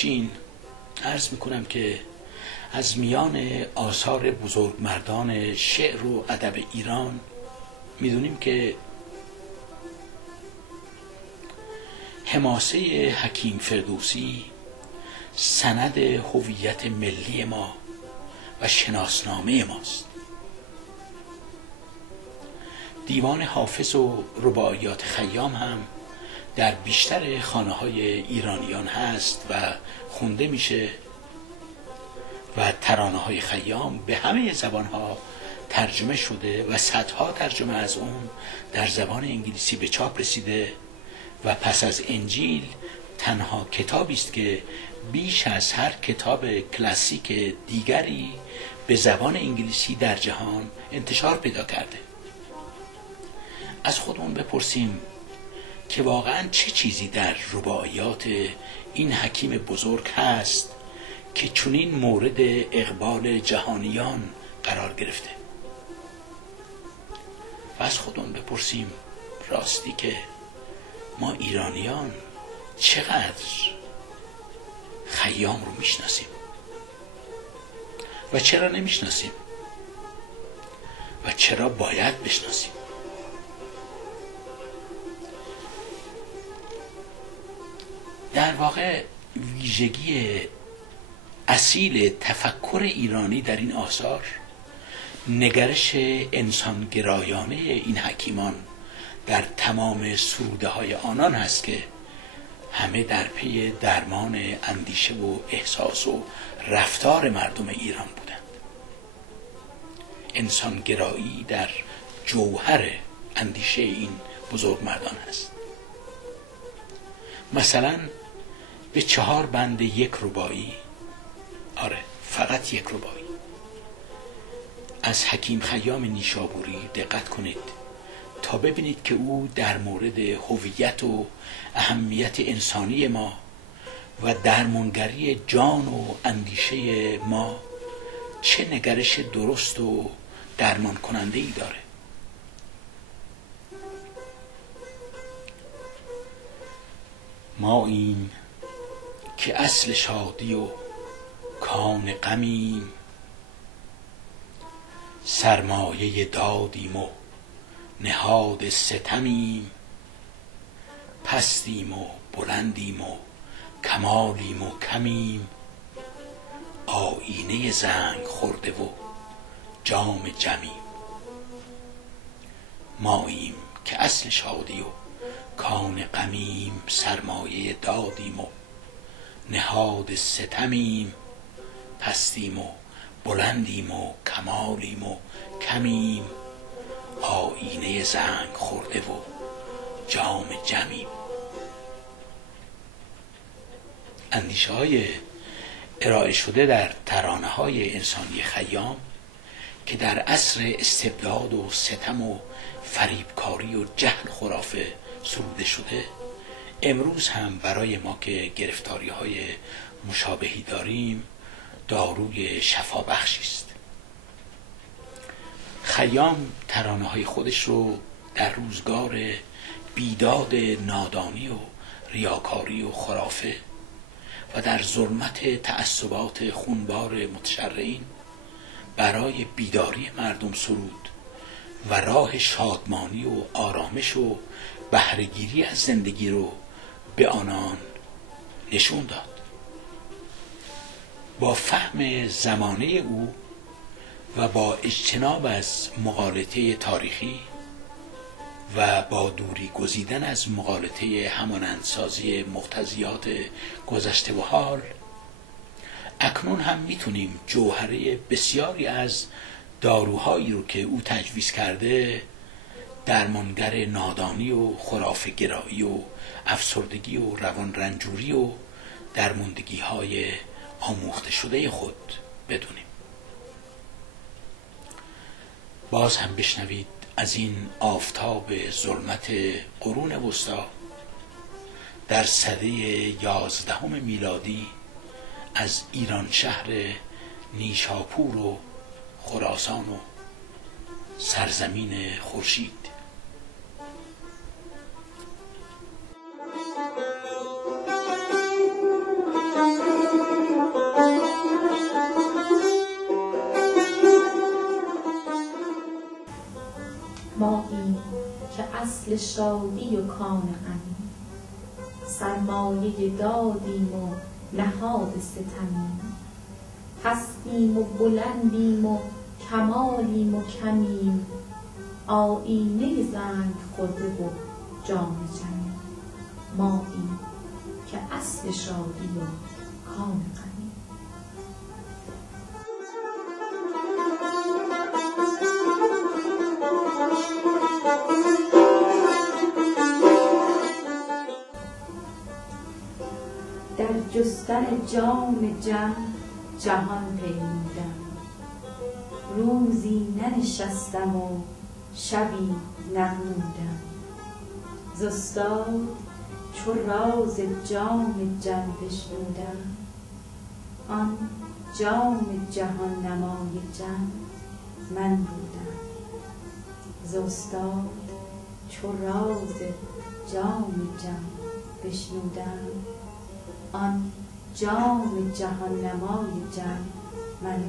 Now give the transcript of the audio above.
پیشین عرض میکنم که از میان آثار بزرگمردان شعر و ادب ایران میدونیم که حماسه حکیم فردوسی سند هویت ملی ما و شناسنامه ماست. دیوان حافظ و رباعیات خیام هم در بیشتر خانه‌های ایرانیان هست و خونده میشه و ترانه‌های خیام به همه زبان‌ها ترجمه شده و صدها ترجمه از اون در زبان انگلیسی به چاپ رسیده و پس از انجیل تنها کتابی است که بیش از هر کتاب کلاسیک دیگری به زبان انگلیسی در جهان انتشار پیدا کرده. از خودمون بپرسیم که واقعا چه چیزی در رباعیات این حکیم بزرگ هست که چنین مورد اقبال جهانیان قرار گرفته. و از خودمون بپرسیم راستی که ما ایرانیان چقدر خیام رو میشناسیم و چرا نمیشناسیم و چرا باید بشناسیم. در واقع ویژگی اصیل تفکر ایرانی در این آثار نگرش انسانگرایانه این حکیمان در تمام سروده های آنان هست که همه در پی درمان اندیشه و احساس و رفتار مردم ایران بودند. انسانگرایی در جوهر اندیشه این بزرگمردان هست. مثلا به 4 بند یک رباعی، فقط یک رباعی از حکیم خیام نیشابوری دقت کنید تا ببینید که او در مورد هویت و اهمیت انسانی ما و درمانگری جان و اندیشه ما چه نگرش درست و درمان کننده ای داره. ما این که اصل شادی و کان غمیم، سرمایه دادیم و نهاد ستمیم، پستیم و بلندیم و کمالیم و کمیم، آینه زنگ خورده و جام جمیم. ماییم که اصل شادی و کان غمیم، سرمایه دادیم و نهاد ستمیم، پستیم و بلندیم و کمالیم و کمیم، آینه زنگ خورده و جام جمیم. اندیشه های ارائه شده در ترانه های انسانی خیام که در عصر استبداد و ستم و فریبکاری و جهل خرافه سروده شده، امروز هم برای ما که گرفتاری های مشابهی داریم داروی شفابخشی است. خیام ترانه های خودش رو در روزگار بیداد نادانی و ریاکاری و خرافه و در ظلمت تعصبات خونبار متشرعین برای بیداری مردم سرود و راه شادمانی و آرامش و بهره‌گیری از زندگی رو به آنان نشون داد. با فهم زمانه او و با اجتناب از مغالطه تاریخی و با دوری گزیدن از مغالطه همانندسازی مقتضیات گذشته و حال، اکنون هم میتونیم جوهره بسیاری از داروهایی رو که او تجویز کرده درمانگر نادانی و خرافه گرایی و افسردگی و روان رنجوری و درماندگی های آموخته شده خود بدونیم. باز هم بشنوید از این آفتاب ظلمت قرون وسطی در سده 11 میلادی از ایران شهر نیشاپور و خراسان و سرزمین خورشید. اصل شادی و کان غمیم. سرمایه دادیم و نهاد ستمیم. هستیم و بلندیم و کمالیم و کمیم. آیینه زنگ خورده و جام جمیم. ماییم که اصل شادی و کان غمیم. در جستن جام جم جهان پیمودم. روزی ننشستم و شبی نغنودم. ز استاد چو راز جام جم بشنودم. آن جام جهان نمای جم من بودم. ز استاد چو راز جام جم بشنودم. آن جام جهان نمای جم من